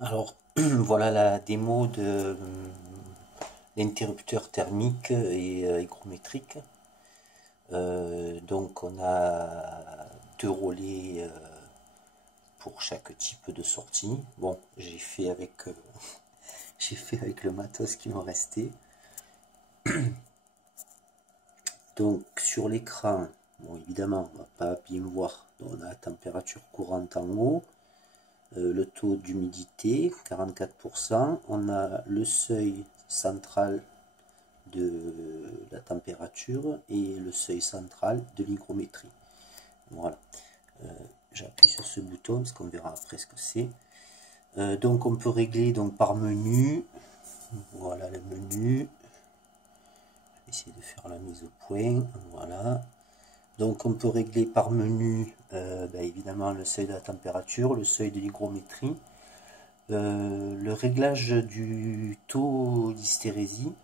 Alors, voilà la démo de l'interrupteur thermique et hygrométrique. Donc, on a deux relais pour chaque type de sortie. Bon, j'ai fait avec le matos qui me restait. Donc, sur l'écran, bon, évidemment, on va pas bien voir. Donc, on a la température courante en haut. Le taux d'humidité 44%, on a le seuil central de la température et le seuil central de l'hygrométrie. Voilà, j'appuie sur ce bouton parce qu'on verra après ce que c'est. Donc on peut régler donc par menu. Voilà le menu. Je vais essayer de faire la mise au point. Voilà. Donc on peut régler par menu évidemment le seuil de la température, le seuil de l'hygrométrie, le réglage du taux d'hystérésie.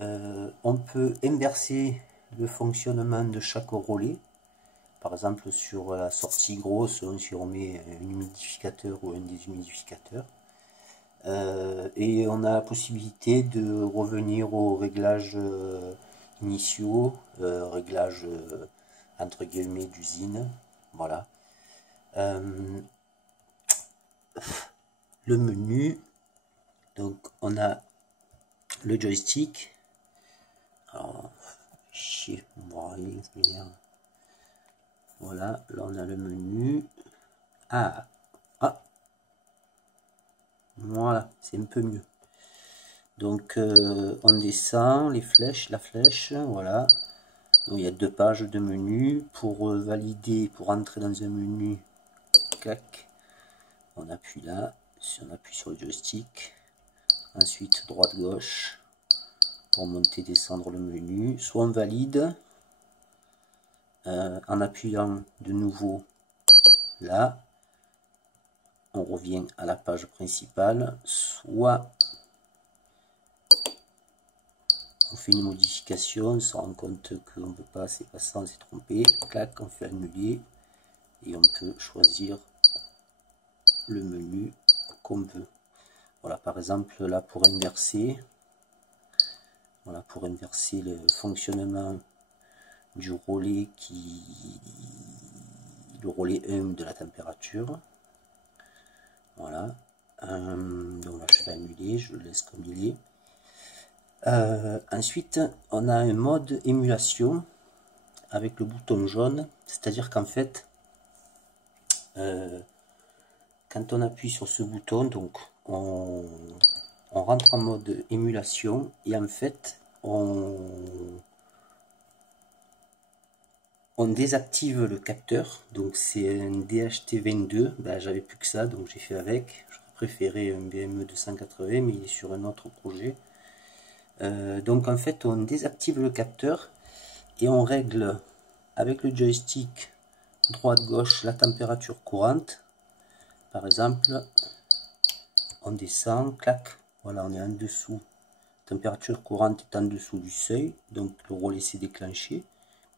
On peut inverser le fonctionnement de chaque relais. Par exemple, sur la sortie grosse, si on met un humidificateur ou un déshumidificateur. Et on a la possibilité de revenir aux réglages initiaux, réglages entre guillemets d'usine. Voilà. Le menu. Donc, on a le joystick. Alors, chier, voilà, là on a le menu. Ah, voilà, c'est un peu mieux. Donc on descend, les flèches, la flèche, voilà. Donc il y a deux pages de menu. Pour valider, pour entrer dans un menu, clac, on appuie là, on appuie sur le joystick. Ensuite droite-gauche pour monter, descendre le menu. Soit on valide en appuyant de nouveau là. On revient à la page principale, soit on fait une modification, on se rend compte qu'on ne peut pas, c'est pas ça, on s'est trompé, clac, on fait annuler et on peut choisir le menu qu'on veut. Voilà, par exemple là pour inverser, voilà, pour inverser le fonctionnement du relais le relais 1 de la température. Voilà, donc là je fais annuler, je le laisse comme il est. Ensuite, on a un mode émulation avec le bouton jaune, c'est-à-dire qu'en fait, quand on appuie sur ce bouton, donc on rentre en mode émulation et en fait, on désactive le capteur. Donc c'est un DHT22, ben, j'avais plus que ça, donc j'ai fait avec. J'aurais préféré un BME 280, mais il est sur un autre projet. Donc en fait, on désactive le capteur et on règle avec le joystick droite-gauche la température courante. Par exemple, on descend, clac, voilà, on est en dessous. Température courante est en dessous du seuil, donc le relais s'est déclenché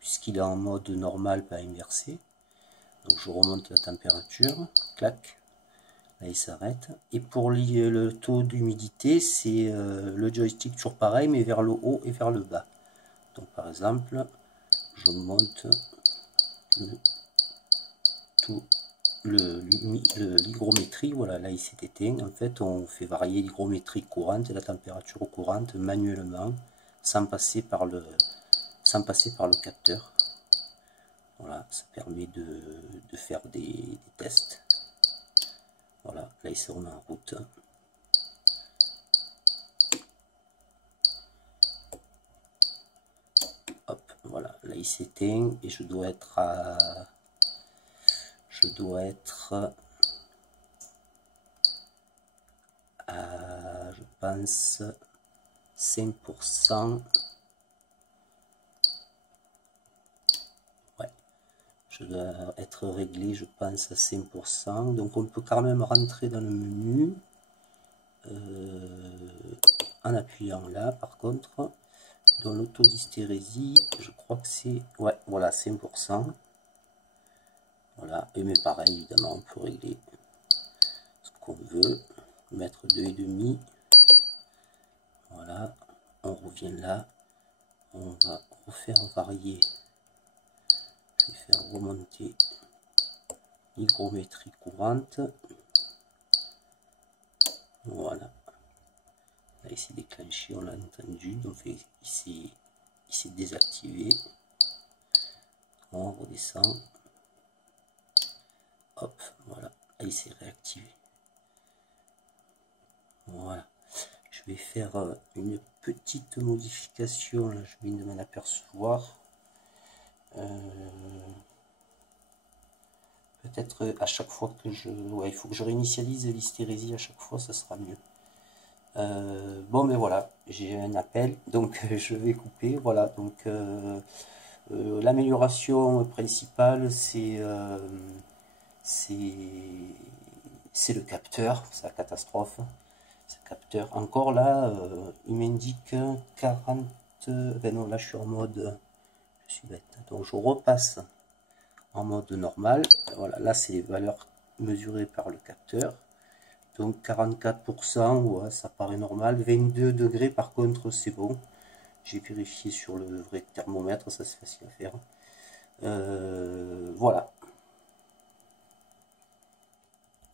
puisqu'il est en mode normal, pas inversé. Donc je remonte la température, clac, là il s'arrête. Et pour le taux d'humidité, c'est le joystick toujours pareil, mais vers le haut et vers le bas. Donc par exemple, je monte le taux, l'hygrométrie, voilà, là il s'est éteint. En fait, on fait varier l'hygrométrie courante et la température courante manuellement, sans passer par le capteur. Voilà, ça permet de faire des tests. Voilà, là il se remet en route. Hop, voilà, là il s'éteint et je dois être à je pense 5%. Ouais, je dois être réglé, je pense à 5%. Donc on peut quand même rentrer dans le menu en appuyant là. Par contre, dans l'autodystérésie, je crois que c'est, ouais, voilà, 5%. Voilà, et mais pareil, évidemment, on peut régler ce qu'on veut. là, on va refaire varier. Je vais faire remonter l'hygrométrie courante. Voilà. Là, il s'est déclenché, on l'a entendu, donc il s'est désactivé. On redescend. Hop, voilà. Là, il s'est réactivé. Voilà. Je vais faire une petite modification, là, je viens de m'en apercevoir. Peut-être à chaque fois que ouais, il faut que je réinitialise l'hystérésie à chaque fois, ça sera mieux. Bon, mais voilà, j'ai un appel, donc je vais couper. Voilà, donc l'amélioration principale, c'est le capteur, c'est la catastrophe. Ce capteur, encore là, il m'indique 40. Ben non, là je suis en mode, je suis bête, donc je repasse en mode normal. Voilà, là c'est les valeurs mesurées par le capteur. Donc 44%, ouais, ça paraît normal. 22 degrés par contre, c'est bon. J'ai vérifié sur le vrai thermomètre, ça c'est facile à faire. Voilà,